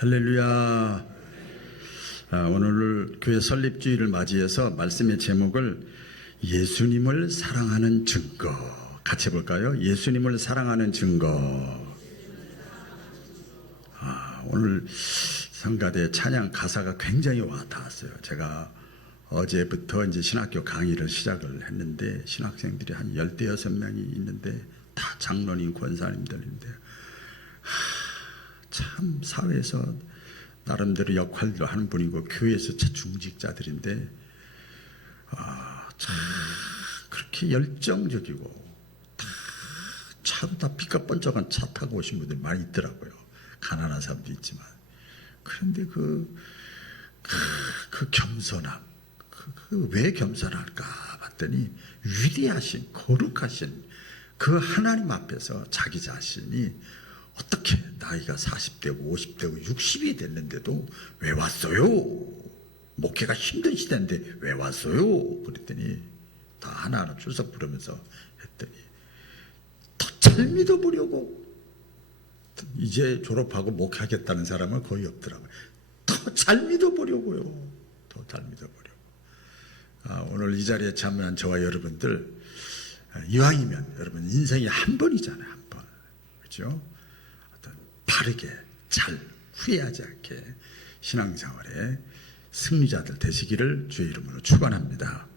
할렐루야. 오늘 교회 설립주일을 맞이해서 말씀의 제목을 예수님을 사랑하는 증거 같이 해볼까요? 예수님을 사랑하는 증거. 오늘 성가대 찬양 가사가 굉장히 와닿았어요. 제가 어제부터 이제 신학교 강의를 시작을 했는데 신학생들이 한 16명이 있는데 다 장로님, 권사님들인데 참 사회에서 나름대로 역할도 하는 분이고 교회에서 중직자들인데 참 그렇게 열정적이고 차도 다 피가 번쩍한 차 타고 오신 분들이 많이 있더라고요. 가난한 사람도 있지만 그런데 그 겸손함 왜 겸손할까 봤더니 위대하신 거룩하신 그 하나님 앞에서 자기 자신이 어떻게 나이가 40대고 50대고 60이 됐는데도 왜 왔어요? 목회가 힘든 시대인데 왜 왔어요? 그랬더니 다 하나하나 출석 부르면서 했더니 더 잘 믿어보려고. 이제 졸업하고 목회하겠다는 사람은 거의 없더라고요. 더 잘 믿어보려고요. 더 잘 믿어보려고. 오늘 이 자리에 참여한 저와 여러분들 이왕이면 여러분 인생이 한 번이잖아요. 한 번. 그렇죠? 바르게 잘 후회하지 않게 신앙생활에 승리자들 되시기를 주의 이름으로 축원합니다.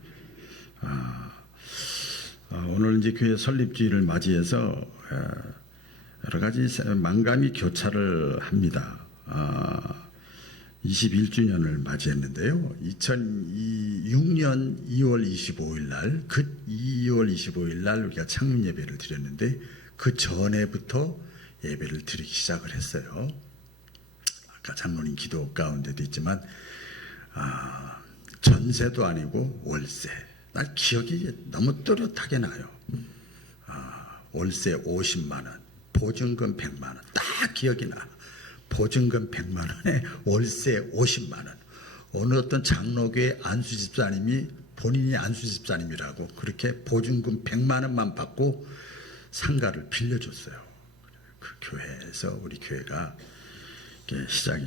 오늘 이제 교회 설립주일을 맞이해서 여러 가지 만감이 교차를 합니다. 21주년을 맞이했는데요. 2006년 2월 25일 날, 2월 25일 날 우리가 창립 예배를 드렸는데 그 전에부터 예배를 드리기 시작을 했어요. 아까 장로님 기도 가운데도 있지만 전세도 아니고 월세. 날 기억이 너무 또렷하게 나요. 월세 50만 원, 보증금 100만 원. 딱 기억이 나. 보증금 100만 원에 월세 50만 원. 어느 어떤 장로교회 안수집사님이 본인이 안수집사님이라고 그렇게 보증금 100만 원만 받고 상가를 빌려줬어요. 그 교회에서 우리 교회가 시작이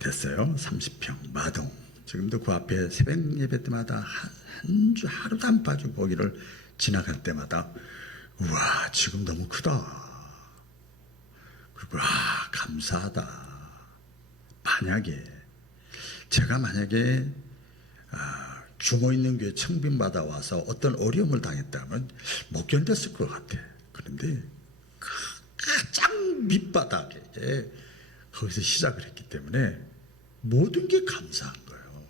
됐어요. 30평 마동. 지금도 그 앞에 새벽 예배 때마다 한 주 하루도 안 빠지고 거기를 지나갈 때마다 우와 지금 너무 크다. 그리고 감사하다. 제가 만약에 규모 있는 교회 청빙받아 와서 어떤 어려움을 당했다면 못 견뎠을 것 같아. 그런데 가장 밑바닥에 거기서 시작을 했기 때문에 모든 게 감사한 거예요.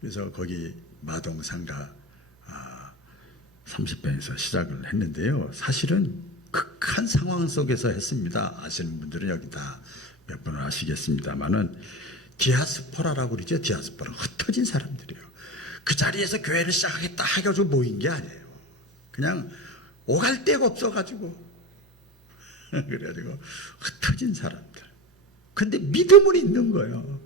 그래서 거기 마동상가 30평에서 시작을 했는데요. 사실은 극한 상황 속에서 했습니다. 아시는 분들은 여기 다 몇 분을 아시겠습니다만은 디아스포라라고 그러죠. 디아스포라 흩어진 사람들이에요. 그 자리에서 교회를 시작하겠다 해가지고 모인 게 아니에요. 그냥 오갈 데가 없어가지고 그래가지고 흩어진 사람들. 근데 믿음은 있는 거예요.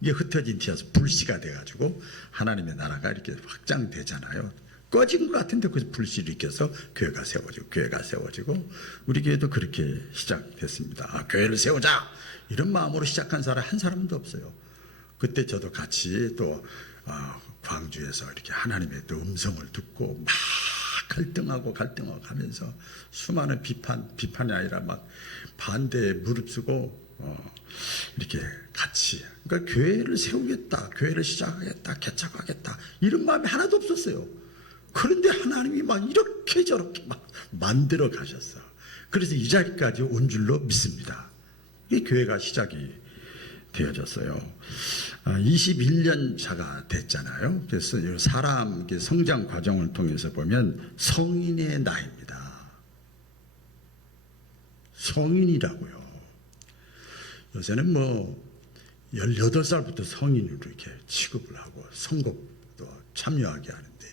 이게 흩어진 뒤에서 불씨가 돼가지고 하나님의 나라가 이렇게 확장되잖아요. 꺼진 것 같은데 그 불씨를 일으켜서 교회가 세워지고 우리 교회도 그렇게 시작됐습니다. 교회를 세우자 이런 마음으로 시작한 사람 한 사람도 없어요. 그때 저도 같이 또 광주에서 이렇게 하나님의 또 음성을 듣고 막 갈등하고 하면서 수많은 비판이 아니라 막 반대에 무릅쓰고 이렇게 같이 그러니까 교회를 세우겠다, 교회를 시작하겠다, 개척하겠다 이런 마음이 하나도 없었어요. 그런데 하나님이 막 이렇게 저렇게 막 만들어 가셨어. 그래서 이 자리까지 온 줄로 믿습니다. 이 교회가 시작이 되어졌어요. 21년 차가 됐잖아요. 그래서 사람 성장 과정을 통해서 보면 성인의 나이입니다. 성인이라고요. 요새는 18살부터 성인으로 이렇게 취급을 하고 선거도 참여하게 하는데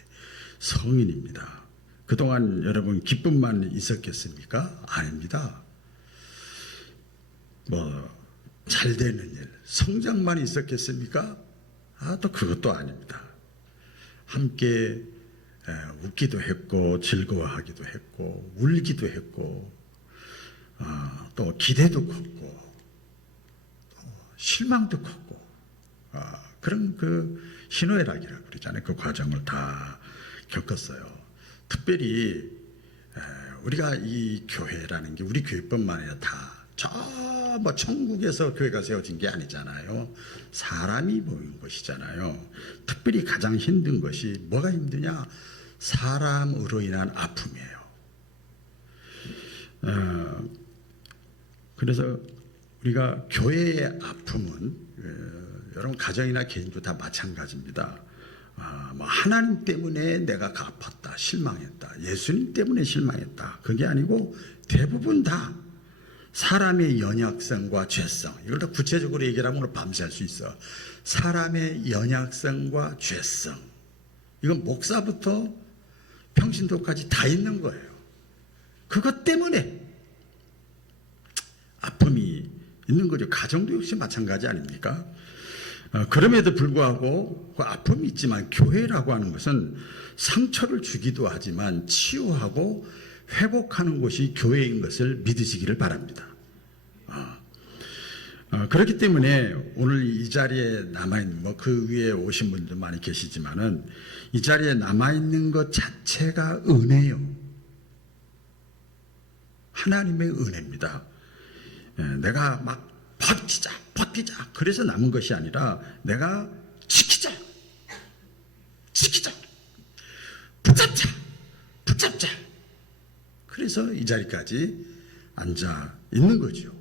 성인입니다. 그동안 여러분 기쁨만 있었겠습니까? 아닙니다. 잘 되는 일, 성장만 있었겠습니까? 또 그것도 아닙니다. 함께 웃기도 했고 즐거워하기도 했고 울기도 했고 또 기대도 컸고 실망도 컸고 그런 그 희노애락이라고 그러잖아요. 그 과정을 다 겪었어요. 특별히 우리가 이 교회라는 게 우리 교회뿐만 아니라 다 저 뭐 천국에서 교회가 세워진 게 아니잖아요. 사람이 모인 것이잖아요. 특별히 가장 힘든 것이 뭐가 힘드냐? 사람으로 인한 아픔이에요. 그래서 우리가 교회의 아픔은 여러분 가정이나 개인도 다 마찬가지입니다. 뭐 하나님 때문에 내가 아팠다, 실망했다, 예수님 때문에 실망했다. 그게 아니고 대부분 다 사람의 연약성과 죄성. 이걸 더 구체적으로 얘기를 하면 오늘 밤새 할 수 있어. 사람의 연약성과 죄성. 이건 목사부터 평신도까지 다 있는 거예요. 그것 때문에 아픔이 있는 거죠. 가정도 역시 마찬가지 아닙니까? 그럼에도 불구하고 그 아픔이 있지만 교회라고 하는 것은 상처를 주기도 하지만 치유하고 회복하는 곳이 교회인 것을 믿으시기를 바랍니다. 그렇기 때문에 오늘 이 자리에 남아있는 뭐 그 위에 오신 분들 많이 계시지만은 이 자리에 남아있는 것 자체가 은혜요. 하나님의 은혜입니다. 내가 막 버티자 그래서 남은 것이 아니라 내가 지키자 붙잡자 그래서 이 자리까지 앉아 있는 거죠.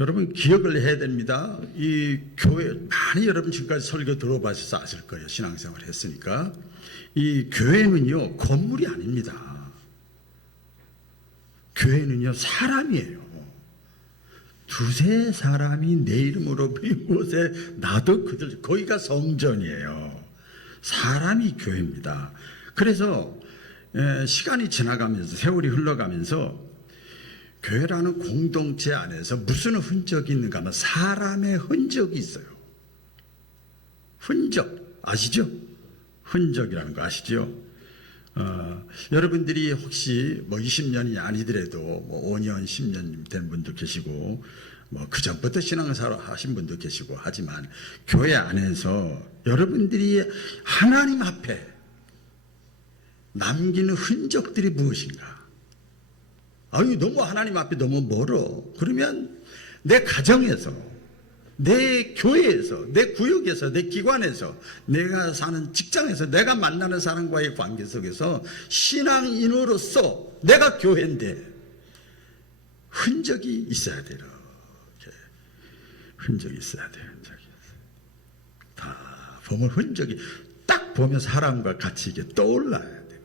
여러분 기억을 해야 됩니다. 이 교회 많이 여러분 지금까지 설교 들어봐셔서 아실 거예요. 신앙생활 했으니까 이 교회는요 건물이 아닙니다. 교회는요 사람이에요. 두세 사람이 내 이름으로 모인 곳에 나도 그들 거기가 성전이에요. 사람이 교회입니다. 그래서 시간이 지나가면서 세월이 흘러가면서 교회라는 공동체 안에서 무슨 흔적이 있는가 하면 사람의 흔적이 있어요. 흔적 아시죠? 흔적이라는 거 아시죠? 여러분들이 혹시 뭐 20년이 아니더라도 뭐 5년, 10년 된 분도 계시고 뭐 그 전부터 신앙생활 하신 분도 계시고 하지만 교회 안에서 여러분들이 하나님 앞에 남기는 흔적들이 무엇인가? 아유, 너무 하나님 앞에 너무 멀어. 그러면 내 가정에서, 내 교회에서, 내 구역에서, 내 기관에서, 내가 사는 직장에서, 내가 만나는 사람과의 관계 속에서 신앙인으로서 내가 교회인데 흔적이 있어야 돼요. 흔적이 있어야 돼요. 다 보면 흔적이 딱 보면 사람과 같이 이게 떠올라야 돼요.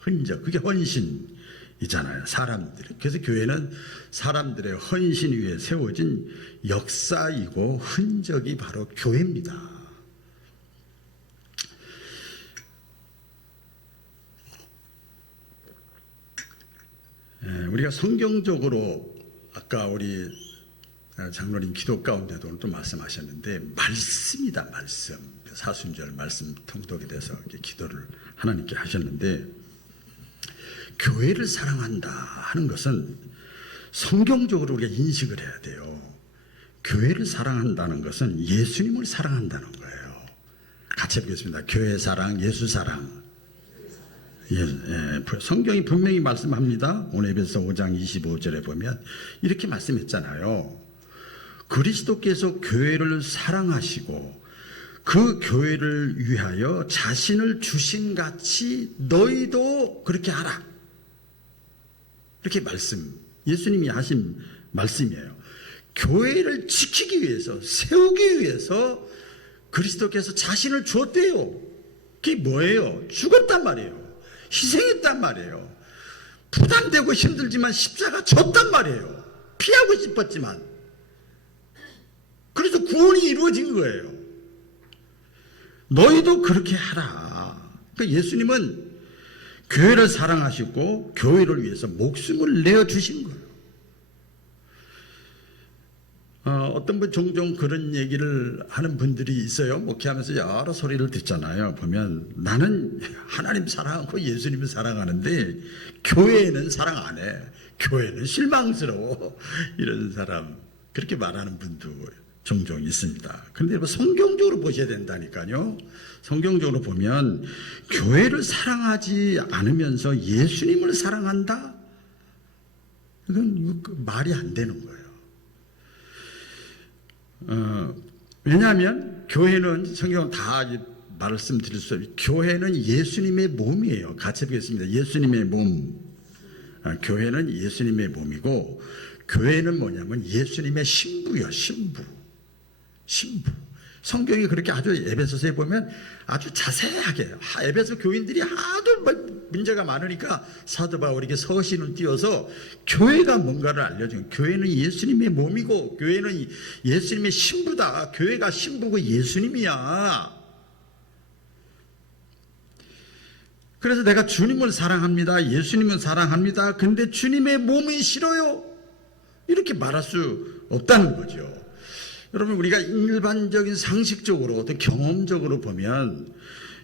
흔적, 그게 헌신이잖아요. 사람들이. 그래서 교회는 사람들의 헌신 위에 세워진 역사이고 흔적이 바로 교회입니다. 우리가 성경적으로 아까 우리 장로님 기도 가운데도 또 말씀하셨는데 말씀이다. 말씀. 사순절 말씀 통독에 대해서 기도를 하나님께 하셨는데 교회를 사랑한다 하는 것은 성경적으로 우리가 인식을 해야 돼요. 교회를 사랑한다는 것은 예수님을 사랑한다는 거예요. 같이 해보겠습니다. 교회 사랑, 예수 사랑. 성경이 분명히 말씀합니다. 오늘 에베소서 5장 25절에 보면 이렇게 말씀했잖아요. 그리스도께서 교회를 사랑하시고 그 교회를 위하여 자신을 주신 같이 너희도 그렇게 하라. 이렇게 예수님이 하신 말씀이에요. 교회를 지키기 위해서, 세우기 위해서 그리스도께서 자신을 주었대요. 그게 뭐예요? 죽었단 말이에요. 희생했단 말이에요. 부담되고 힘들지만 십자가 졌단 말이에요. 피하고 싶었지만. 그래서 구원이 이루어진 거예요. 너희도 그렇게 하라. 그러니까 예수님은 교회를 사랑하시고 교회를 위해서 목숨을 내어주신 거예요. 어떤 분 종종 그런 얘기를 하는 분들이 있어요. 목회하면서 여러 소리를 듣잖아요. 보면 나는 하나님 사랑하고 예수님을 사랑하는데 교회는 사랑 안 해. 교회는 실망스러워. 이런 사람 그렇게 말하는 분도 종종 있습니다. 그런데 성경적으로 보셔야 된다니까요. 성경적으로 보면 교회를 사랑하지 않으면서 예수님을 사랑한다? 이건 말이 안 되는 거예요. 왜냐하면 교회는 성경 다 말씀드릴 수 없어요. 교회는 예수님의 몸이에요. 같이 보겠습니다. 예수님의 몸. 교회는 예수님의 몸이고 교회는 뭐냐면 예수님의 신부요. 신부. 성경이 그렇게 아주 에베소서에 보면 아주 자세하게 에베소 교인들이 하도 문제가 많으니까 사도 바울에게 서신을 띄워서 교회가 뭔가를 알려준 교회는 예수님의 몸이고 교회는 예수님의 신부다. 교회가 신부고 예수님이야. 그래서 내가 주님을 사랑합니다. 예수님을 사랑합니다. 근데 주님의 몸이 싫어요. 이렇게 말할 수 없다는 거죠. 여러분 우리가 일반적인 상식적으로 어떤 경험적으로 보면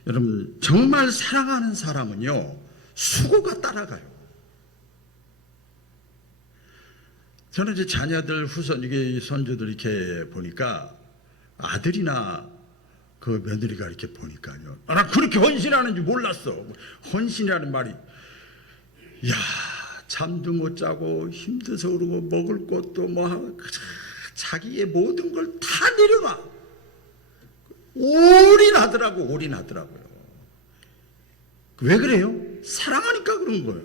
여러분 정말 사랑하는 사람은요 수고가 따라가요. 저는 이제 자녀들 후손 이게 손주들 이렇게 보니까 아들이나 그 며느리가 이렇게 보니까요. 나 그렇게 헌신하는 줄 몰랐어. 헌신이라는 말이 야 잠도 못 자고 힘들어서 그러고 먹을 것도 뭐 자기의 모든 걸 다 내려가. 올인하더라고요. 왜 그래요? 사랑하니까 그런 거예요.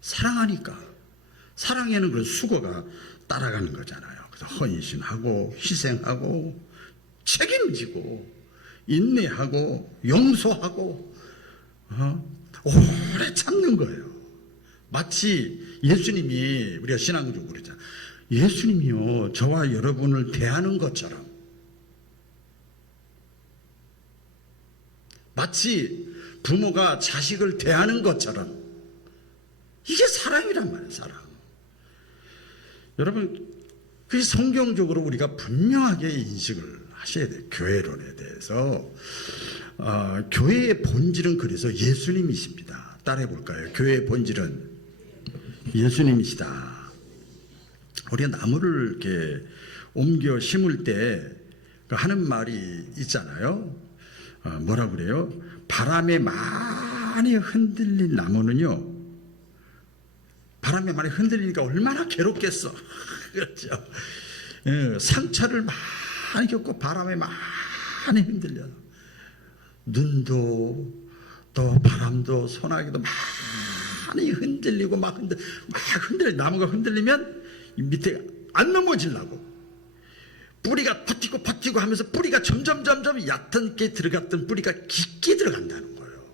사랑하니까. 사랑에는 그런 수고가 따라가는 거잖아요. 그래서 헌신하고 희생하고 책임지고 인내하고 용서하고 오래 참는 거예요. 마치 예수님이 우리가 신앙적으로 그러잖아요. 예수님이요 저와 여러분을 대하는 것처럼 마치 부모가 자식을 대하는 것처럼 이게 사랑이란 말이에요. 사랑. 여러분 그 성경적으로 우리가 분명하게 인식을 하셔야 돼요. 교회론에 대해서 교회의 본질은 그래서 예수님이십니다. 따라해 볼까요? 교회의 본질은 예수님이시다. 우리가 나무를 이렇게 옮겨 심을 때 하는 말이 있잖아요. 뭐라 그래요? 바람에 많이 흔들린 나무는요. 바람에 많이 흔들리니까 얼마나 괴롭겠어. 그렇죠. 상처를 많이 겪고 바람에 많이 흔들려. 눈도 또 바람도 소나기도 많이 흔들리고 막 흔들려. 나무가 흔들리면 밑에 안 넘어지려고 뿌리가 버티고 하면서 뿌리가 점점 얕은 게 들어갔던 뿌리가 깊게 들어간다는 거예요.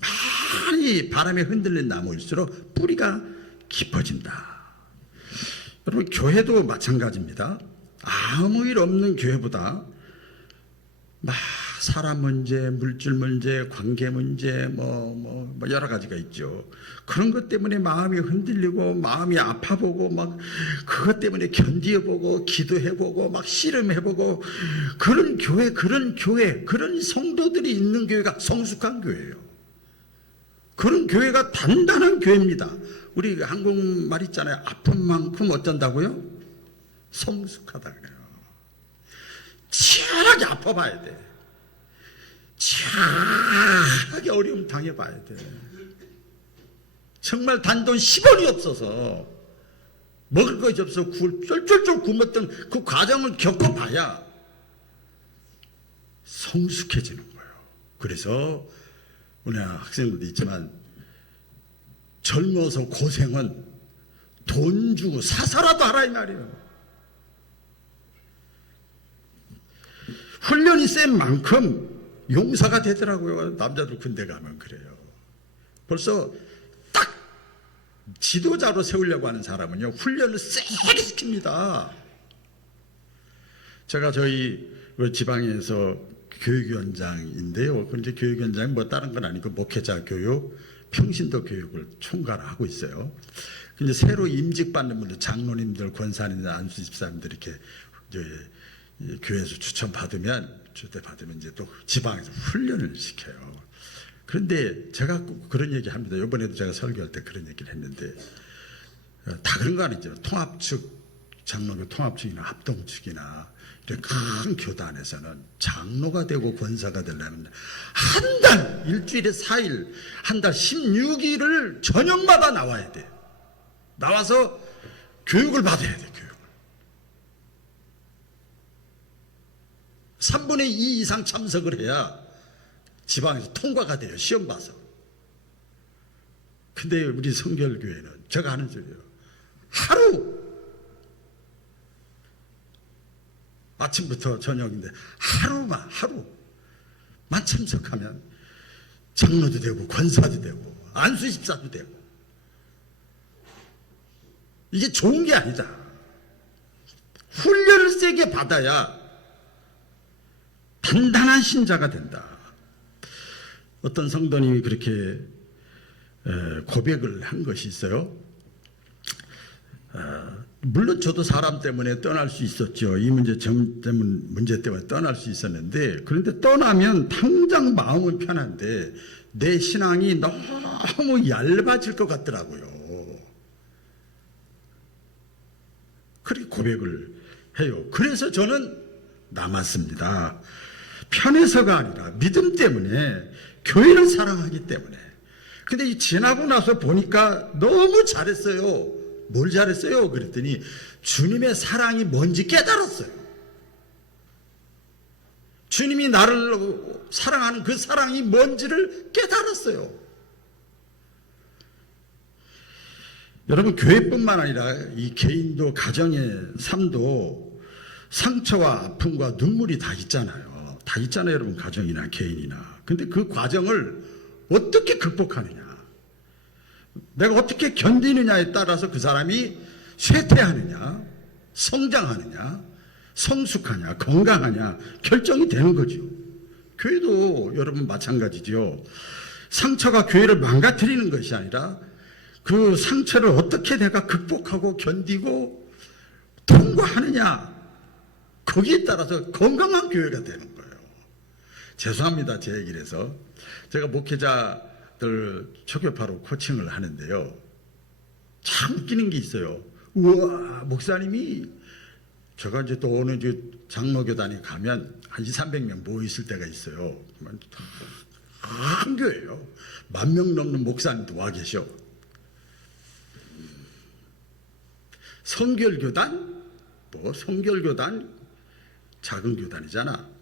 많이 바람에 흔들린 나무일수록 뿌리가 깊어진다. 여러분 교회도 마찬가지입니다. 아무 일 없는 교회보다 사람 문제, 물질 문제, 관계 문제, 뭐 여러 가지가 있죠. 그런 것 때문에 마음이 흔들리고 마음이 아파보고 막 그것 때문에 견디어보고 기도해보고 막 씨름해보고 그런 교회, 그런 성도들이 있는 교회가 성숙한 교회예요. 그런 교회가 단단한 교회입니다. 우리 한국말 있잖아요. 아픈 만큼 어쩐다고요? 성숙하다 그래요. 치열하게 아파봐야 돼. 치열하게 어려움 당해봐야 돼. 정말 단돈 10원이 없어서 먹을 것이 없어서 쫄쫄쫄 굶었던 그 과정을 겪어봐야 성숙해지는 거예요. 그래서 우리 학생들도 있지만 젊어서 고생은 돈 주고 사서라도 하라 이 말이에요. 훈련이 센 만큼 용사가 되더라고요. 남자들 군대 가면 그래요. 벌써 딱 지도자로 세우려고 하는 사람은요 훈련을 세게 시킵니다. 제가 저희 지방에서 교육위원장인데요. 그런데 교육위원장이 뭐 다른 건 아니고 목회자 교육, 평신도 교육을 총괄하고 있어요. 근데 새로 임직받는 분들, 장로님들, 권사님들, 안수집사님들 이렇게 교회에서 추천받으면 이제 또 지방에서 훈련을 시켜요. 그런데 제가 그런 얘기 합니다. 이번에도 제가 설교할 때 그런 얘기를 했는데 다 그런 거 아니죠. 통합 측, 장로교 통합 측이나 합동 측이나 이렇게 큰 교단에서는 장로가 되고 권사가 되려면 한 달, 일주일에 4일, 한 달 16일을 저녁마다 나와야 돼요. 나와서 교육을 받아야 돼요. 교육을. 3분의 2 이상 참석을 해야 지방에서 통과가 돼요. 시험 봐서. 근데 우리 성결교회는 제가 하는 소리예요. 하루, 아침부터 저녁인데 하루만 참석하면 장로도 되고 권사도 되고 안수집사도 되고, 이게 좋은 게 아니다. 훈련을 세게 받아야 단단한 신자가 된다. 어떤 성도님이 그렇게 고백을 한 것이 있어요. 물론 저도 사람 때문에 떠날 수 있었죠. 이 문제 때문에 떠날 수 있었는데, 그런데 떠나면 당장 마음은 편한데 내 신앙이 너무 얇아질 것 같더라고요. 그렇게 고백을 해요. 그래서 저는 남았습니다. 편해서가 아니라 믿음 때문에, 교회를 사랑하기 때문에. 근데 지나고 나서 보니까 너무 잘했어요. 뭘 잘했어요? 그랬더니 주님의 사랑이 뭔지 깨달았어요. 주님이 나를 사랑하는 그 사랑이 뭔지를 깨달았어요. 여러분, 교회뿐만 아니라 이 개인도, 가정의 삶도 상처와 아픔과 눈물이 다 있잖아요. 다 있잖아요, 여러분. 가정이나 개인이나. 근데 그 과정을 어떻게 극복하느냐, 내가 어떻게 견디느냐에 따라서 그 사람이 쇠퇴하느냐, 성장하느냐, 성숙하냐, 건강하냐 결정이 되는 거죠. 교회도 여러분 마찬가지죠. 상처가 교회를 망가뜨리는 것이 아니라 그 상처를 어떻게 내가 극복하고 견디고 통과하느냐, 거기에 따라서 건강한 교회가 되는 거예요. 죄송합니다, 제 얘기를 해서. 제가 목회자들 초교파로 코칭을 하는데요, 참 웃기는 게 있어요. 우와, 목사님이, 제가 이제 또 어느 장로교단에 가면 한 200~300명 모여 있을 때가 있어요. 큰 교회예요. 10,000명 넘는 목사님도 와 계셔. 성결교단? 뭐 성결교단? 작은 교단이잖아.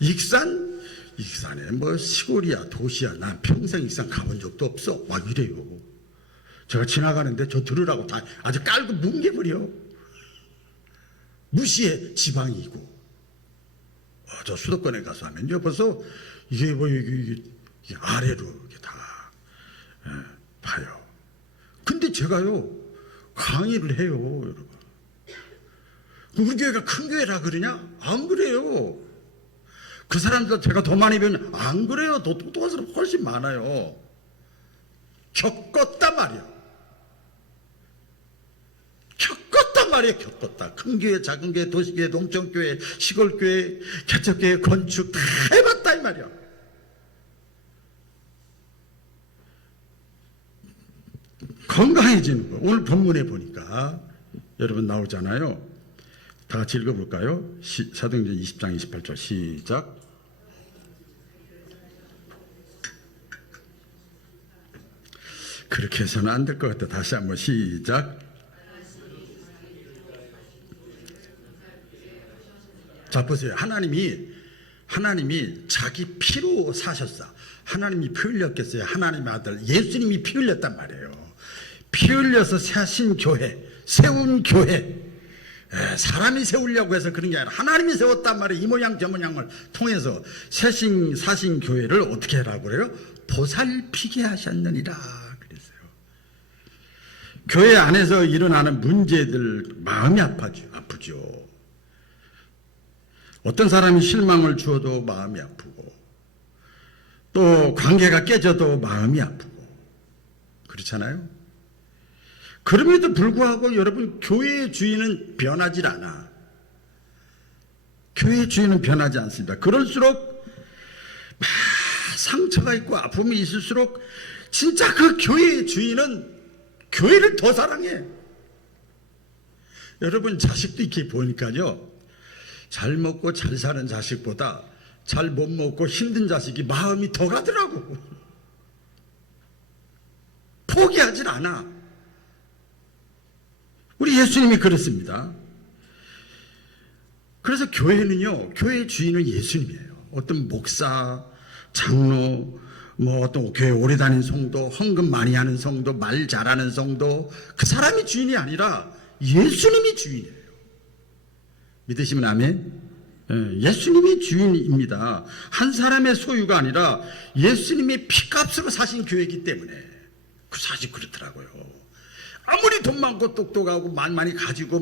익산에 뭐 시골이야 도시야, 난 평생 익산 가본 적도 없어, 막 이래요. 제가 지나가는데 저 들으라고 다 아주 깔고 뭉개버려. 무시해. 지방이고. 저 수도권에 가서 하면요, 벌써 이게 뭐 이게 아래로 이렇게 다 봐요. 근데 제가요 강의를 해요, 여러분. 우리 교회가 큰 교회라 그러냐? 안 그래요. 그 사람들 제가 더 많이 배우냐? 안 그래요. 더 똑똑한 사람 훨씬 많아요. 겪었단 말이야. 겪었다. 큰 교회, 작은 교회, 도시교회, 농촌교회, 시골교회, 개척교회, 건축 다 해봤다 이 말이야. 건강해지는 거. 오늘 본문에 보니까 여러분 나오잖아요. 다 같이 읽어볼까요? 사도행전 20장 28절 시작. 그렇게 해서는 안 될 것 같아. 다시 한번 시작. 자, 보세요. 하나님이 자기 피로 사셨어. 하나님이 피 흘렸겠어요? 하나님의 아들 예수님이 피 흘렸단 말이에요. 피 흘려서 사신 교회, 세운 교회, 사람이 세우려고 해서 그런 게 아니라 하나님이 세웠단 말이에요. 이 모양 저 모양을 통해서 사신 교회를 어떻게 하라고 그래요? 보살피게 하셨느니라 그랬어요. 교회 안에서 일어나는 문제들 마음이 아프죠. 어떤 사람이 실망을 주어도 마음이 아프고, 또 관계가 깨져도 마음이 아프고, 그렇잖아요. 그럼에도 불구하고 여러분, 교회의 주인은 변하지 않아. 교회의 주인은 변하지 않습니다. 그럴수록 상처가 있고 아픔이 있을수록 진짜 그 교회의 주인은 교회를 더 사랑해. 여러분 자식도 이렇게 보니까요, 잘 먹고 잘 사는 자식보다 잘 못 먹고 힘든 자식이 마음이 더 가더라고. 포기하질 않아. 우리 예수님이 그랬습니다. 그래서 교회는요, 교회의 주인은 예수님이에요. 어떤 목사, 장로, 어떤 교회 오래 다닌 성도, 헌금 많이 하는 성도, 말 잘하는 성도, 그 사람이 주인이 아니라 예수님이 주인이에요. 믿으시면 아멘? 예수님이 주인입니다. 한 사람의 소유가 아니라 예수님이 피값으로 사신 교회이기 때문에 그 사실 그렇더라고요. 아무리 돈 많고 똑똑하고 많이 가지고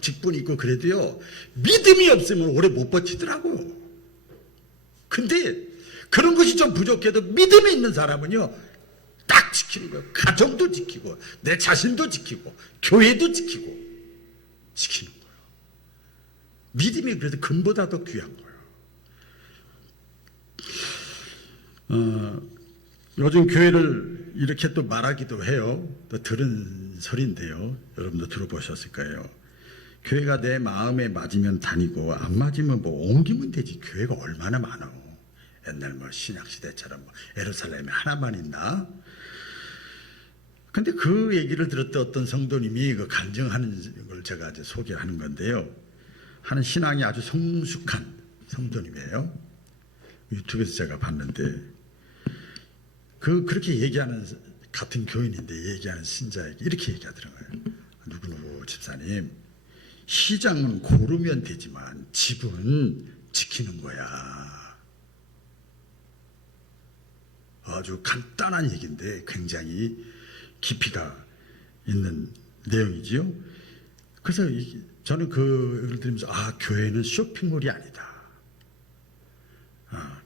직분 있고 그래도요, 믿음이 없으면 오래 못 버티더라고. 근데 그런 것이 좀 부족해도 믿음이 있는 사람은요, 딱 지키는 거예요. 가정도 지키고 내 자신도 지키고 교회도 지키고 지키는 거예요. 믿음이 그래도 금보다 더 귀한 거예요. 요즘 교회를 이렇게 또 말하기도 해요. 또 들은 설인데요, 여러분도 들어보셨을 거예요. 교회가 내 마음에 맞으면 다니고 안 맞으면 옮기면 되지. 교회가 얼마나 많아. 옛날 신약시대처럼 예루살렘에 하나만 있나? 근데 그 얘기를 들었던 어떤 성도님이 그 간증하는 걸 제가 이제 소개하는 건데요. 하는 신앙이 아주 성숙한 성도님이에요. 유튜브에서 제가 봤는데, 그렇게 얘기하는 같은 교인인데 얘기하는 신자에게 이렇게 얘기하더라고요. 누구누구 집사님, 시장은 고르면 되지만 집은 지키는 거야. 아주 간단한 얘기인데 굉장히 깊이가 있는 내용이지요. 그래서 저는 그걸 들으면서 교회는 쇼핑몰이 아니다.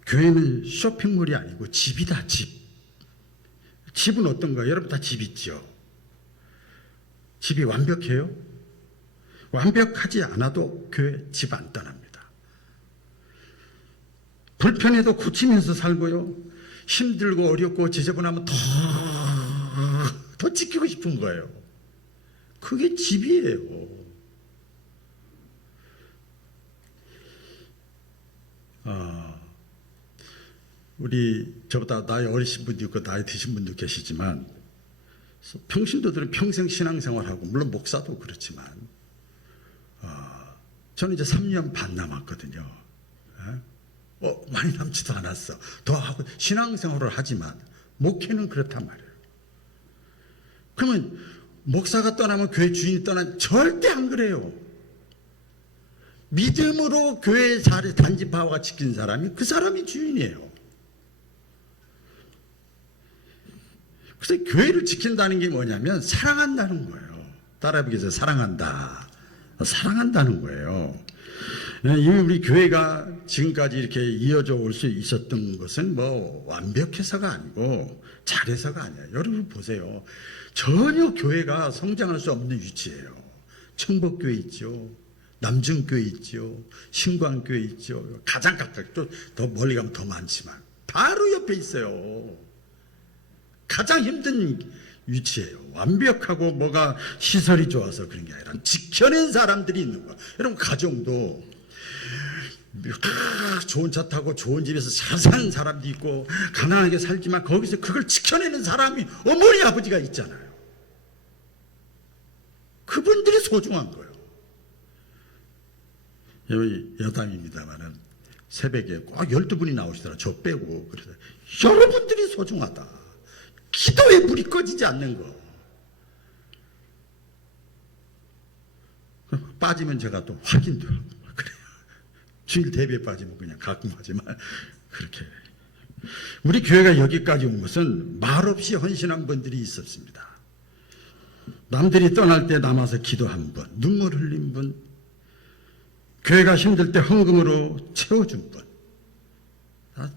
교회는 쇼핑몰이 아니고 집이다. 집은 어떤가요? 여러분 다 집 있죠. 집이 완벽해요? 완벽하지 않아도 교회 집 안 떠납니다. 불편해도 고치면서 살고요. 힘들고 어렵고 지저분하면 더 지키고 싶은 거예요. 그게 집이에요. 우리 저보다 나이 어리신 분도 있고 나이 드신 분도 계시지만, 평신도들은 평생 신앙생활하고, 물론 목사도 그렇지만, 저는 이제 3년 반 남았거든요. 많이 남지도 않았어. 더 하고 신앙생활을 하지만 목회는 그렇단 말이에요. 그러면 목사가 떠나면 교회 주인이 떠나면 절대 안 그래요. 믿음으로 교회 자리 단지파와 지킨 사람이 그 사람이 주인이에요. 그래서 교회를 지킨다는 게 뭐냐면 사랑한다는 거예요. 따라해보겠어요. 사랑한다는 거예요. 우리 교회가 지금까지 이렇게 이어져 올 수 있었던 것은 완벽해서가 아니고 잘해서가 아니에요. 여러분 보세요. 전혀 교회가 성장할 수 없는 위치예요. 청복교회 있죠. 남정교회 있죠. 신광교회 있죠. 가장 가까이, 또 더 멀리 가면 더 많지만 바로 옆에 있어요. 가장 힘든 위치예요. 완벽하고 뭐가 시설이 좋아서 그런 게 아니라 지켜낸 사람들이 있는 거예요. 여러분 가정도 좋은 차 타고 좋은 집에서 잘 사는 사람도 있고 가난하게 살지만 거기서 그걸 지켜내는 사람이 어머니 아버지가 있잖아요. 그분들이 소중한 거예요. 여기 여담입니다만은 새벽에 꼭 12분이 나오시더라. 저 빼고. 그래서 여러분들이 소중하다. 기도에 불이 꺼지지 않는 거. 빠지면 제가 또 확인도 하고 그래요. 주일 대비에 빠지면 그냥 가끔 하지만 그렇게. 우리 교회가 여기까지 온 것은 말없이 헌신한 분들이 있었습니다. 남들이 떠날 때 남아서 기도한 분, 눈물 흘린 분, 교회가 힘들 때 헌금으로 채워준 분,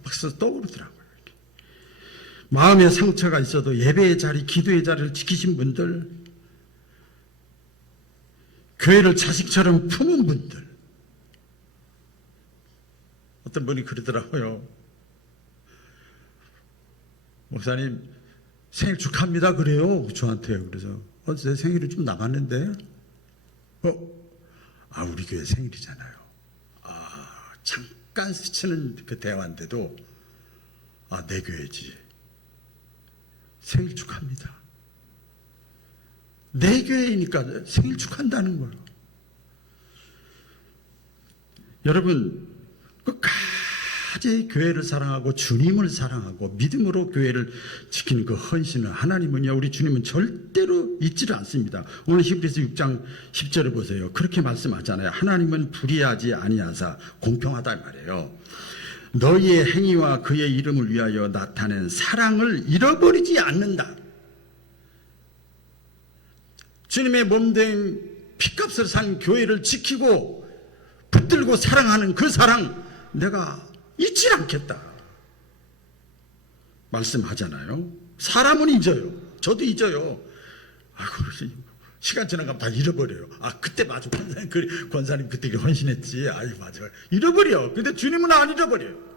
박수 떠오르더라고요. 이렇게. 마음의 상처가 있어도 예배의 자리, 기도의 자리를 지키신 분들, 교회를 자식처럼 품은 분들. 어떤 분이 그러더라고요. 목사님, 생일 축하합니다 그래요 저한테. 그래서 내 생일이 좀 남았는데 우리 교회 생일이잖아요. 잠깐 스치는 그 대화인데도 내 교회지. 생일 축하합니다. 내 교회이니까 생일 축하한다는 거예요. 여러분 끝까지 교회를 사랑하고 주님을 사랑하고 믿음으로 교회를 지키는 그 헌신을 하나님은요, 우리 주님은 절대로 잊지를 않습니다. 오늘 히브리서 6장 10절을 보세요. 그렇게 말씀하잖아요. 하나님은 불의하지 아니하사 공평하다 말이에요. 너희의 행위와 그의 이름을 위하여 나타낸 사랑을 잃어버리지 않는다. 주님의 몸된 피값을 산 교회를 지키고 붙들고 사랑하는 그 사랑 내가 잊지 않겠다 말씀하잖아요. 사람은 잊어요. 저도 잊어요. 시간 지나가면 다 잃어버려요. 그때 맞아. 권사님 그때 헌신했지. 맞아. 잃어버려. 근데 주님은 안 잃어버려요.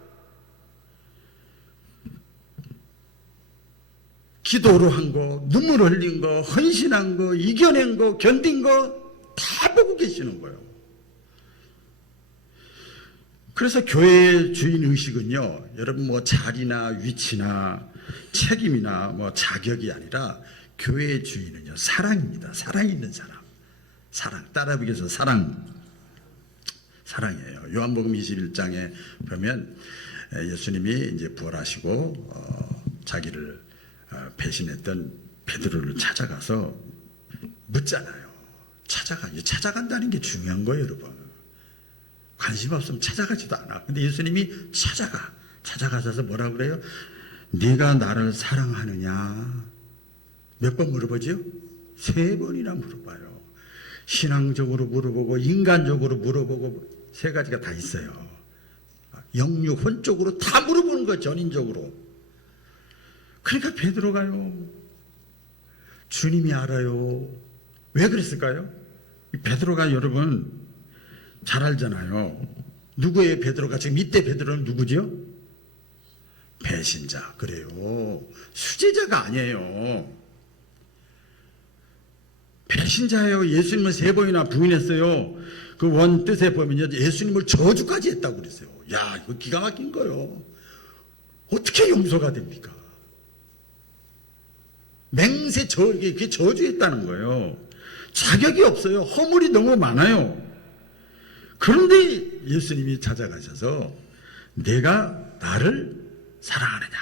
기도로 한 거, 눈물 흘린 거, 헌신한 거, 이겨낸 거, 견딘 거 다 보고 계시는 거예요. 그래서 교회의 주인 의식은요, 여러분 자리나 위치나 책임이나 자격이 아니라 교회의 주인은요, 사랑입니다. 사랑 있는 사람. 사랑. 따라하기에서 사랑이에요. 요한복음 21장에 보면 예수님이 이제 부활하시고 자기를 배신했던 베드로를 찾아가서 묻잖아요. 찾아간다는 게 중요한 거예요, 여러분. 관심 없으면 찾아가지도 않아. 근데 예수님이 찾아가셔서 뭐라고 그래요? 네가 나를 사랑하느냐? 몇 번 물어보죠? 3번이나 물어봐요. 신앙적으로 물어보고 인간적으로 물어보고 3가지가 다 있어요. 영육, 혼적으로 다 물어보는 거예요. 전인적으로. 그러니까 베드로가요, 주님이 알아요. 왜 그랬을까요? 베드로가 여러분 잘 알잖아요. 누구예요 베드로가? 지금 이때 베드로는 누구죠? 배신자. 그래요. 수제자가 아니에요. 배신자예요. 예수님을 3번이나 부인했어요. 그 원뜻에 보면 예수님을 저주까지 했다고 그랬어요. 이거 기가 막힌 거예요. 어떻게 용서가 됩니까? 맹세 그게 저주했다는 거예요. 자격이 없어요. 허물이 너무 많아요. 그런데 예수님이 찾아가셔서 내가 나를 사랑하느냐?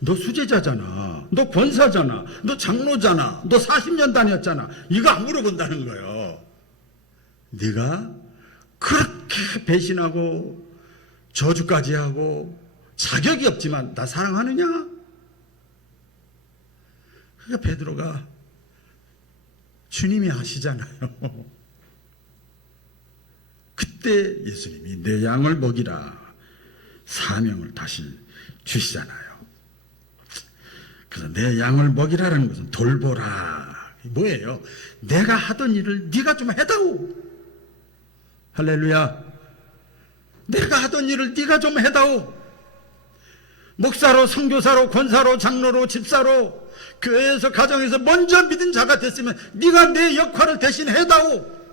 너 수제자잖아. 너 권사잖아. 너 장로잖아. 너 40년 다녔잖아. 이거 안 물어본다는 거예요. 네가 그렇게 배신하고 저주까지 하고 자격이 없지만 나 사랑하느냐? 그러니까 베드로가 주님이 아시잖아요. 그때 예수님이 내 양을 먹이라 사명을 다시 주시잖아요. 그래서 내 양을 먹이라는 것은 돌보라. 뭐예요? 내가 하던 일을 네가 좀 해다오. 할렐루야. 내가 하던 일을 네가 좀 해다오. 목사로, 선교사로, 권사로, 장로로, 집사로, 교회에서, 가정에서 먼저 믿은 자가 됐으면 네가 내 역할을 대신 해다오.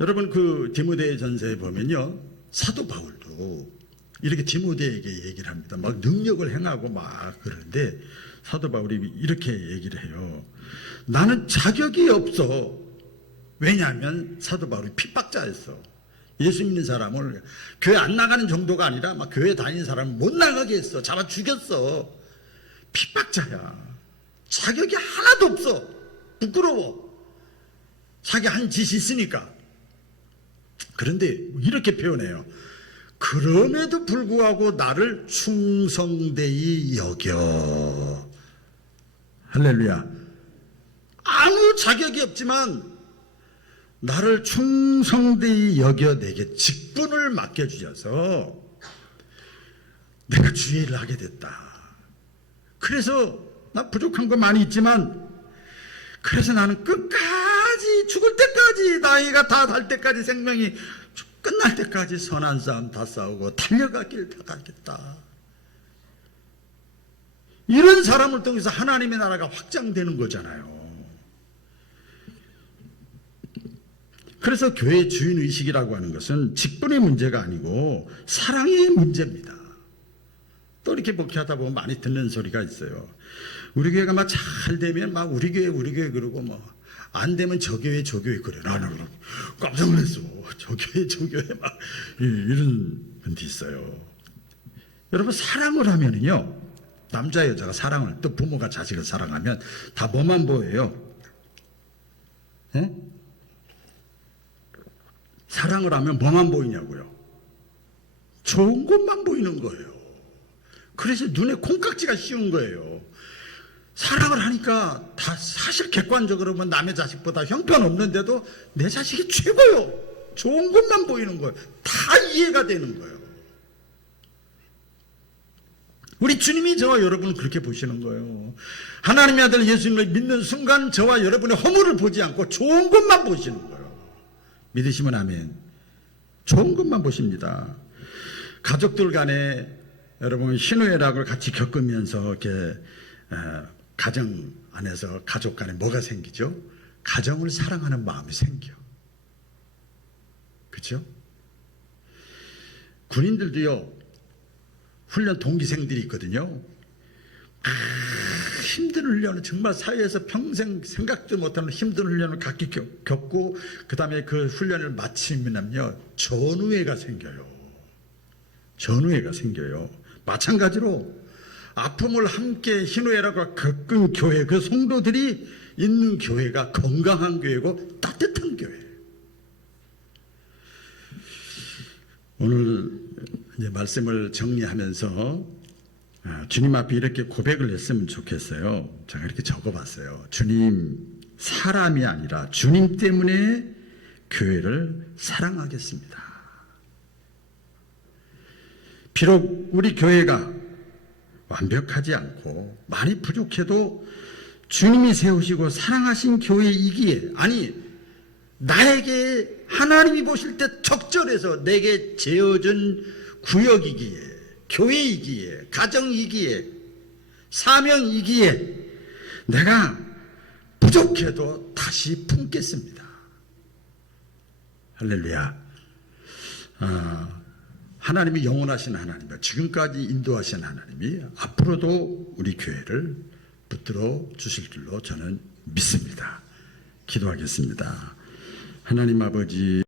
여러분 그 디모데 전서에 보면요, 사도 바울도 이렇게 디모데에게 얘기를 합니다. 막 능력을 행하고 막 그러는데 사도 바울이 이렇게 얘기를 해요. 나는 자격이 없어. 왜냐하면 사도 바울이 핍박자였어. 예수 믿는 사람을 교회 안 나가는 정도가 아니라 막 교회 다니는 사람을 못 나가게 했어. 잡아 죽였어. 핍박자야. 자격이 하나도 없어. 부끄러워. 자기 한 짓이 있으니까. 그런데 이렇게 표현해요. 그럼에도 불구하고 나를 충성되이 여겨. 할렐루야. 아무 자격이 없지만 나를 충성되이 여겨 내게 직분을 맡겨주셔서 내가 주의 일을 하게 됐다. 그래서 나 부족한 거 많이 있지만 그래서 나는 끝까지 죽을 때까지 나이가 다 달 때까지 생명이 끝날 때까지 선한 싸움 다 싸우고 달려가길 다 가겠다. 이런 사람을 통해서 하나님의 나라가 확장되는 거잖아요. 그래서 교회 주인의식이라고 하는 것은 직분의 문제가 아니고 사랑의 문제입니다. 또 이렇게 목회하다 보면 많이 듣는 소리가 있어요. 우리 교회가 막 잘 되면 막 우리 교회 그러고 뭐 안 되면 저 교회 그래. 나는 그럼 깜짝 놀랐어. 저 교회 막 이런 분도 있어요. 여러분 사랑을 하면은요. 남자 여자가 사랑을 또 부모가 자식을 사랑하면 다 뭐만 보여요? 예? 사랑을 하면 뭐만 보이냐고요? 좋은 것만 보이는 거예요. 그래서 눈에 콩깍지가 씌운 거예요. 사랑을 하니까 다 사실 객관적으로 보면 남의 자식보다 형편없는데도 내 자식이 최고요. 좋은 것만 보이는 거예요. 다 이해가 되는 거예요. 우리 주님이 저와 여러분을 그렇게 보시는 거예요. 하나님의 아들 예수님을 믿는 순간 저와 여러분의 허물을 보지 않고 좋은 것만 보시는 거예요. 믿으시면 아멘. 좋은 것만 보십니다. 가족들 간에 여러분 희노애락을 같이 겪으면서 이렇게 가정 안에서 가족 간에 뭐가 생기죠? 가정을 사랑하는 마음이 생겨. 그렇죠? 군인들도요. 훈련 동기생들이 있거든요. 힘든 훈련을 정말 사회에서 평생 생각도 못하는 힘든 훈련을 같이 겪고 그 다음에 그 훈련을 마치면요. 전우회가 생겨요. 전우회가 생겨요. 마찬가지로 아픔을 함께 희노애락을 겪은 교회, 그 성도들이 있는 교회가 건강한 교회고 따뜻한 교회. 오늘 이제 말씀을 정리하면서 주님 앞에 이렇게 고백을 했으면 좋겠어요. 제가 이렇게 적어봤어요. 주님, 사람이 아니라 주님 때문에 교회를 사랑하겠습니다. 비록 우리 교회가 완벽하지 않고 많이 부족해도 주님이 세우시고 사랑하신 교회이기에, 아니 나에게 하나님이 보실 때 적절해서 내게 재어준 구역이기에, 교회이기에, 가정이기에, 사명이기에 내가 부족해도 다시 품겠습니다. 할렐루야. 하나님이 영원하신 하나님이요, 지금까지 인도하신 하나님이 앞으로도 우리 교회를 붙들어 주실 줄로 저는 믿습니다. 기도하겠습니다. 하나님 아버지,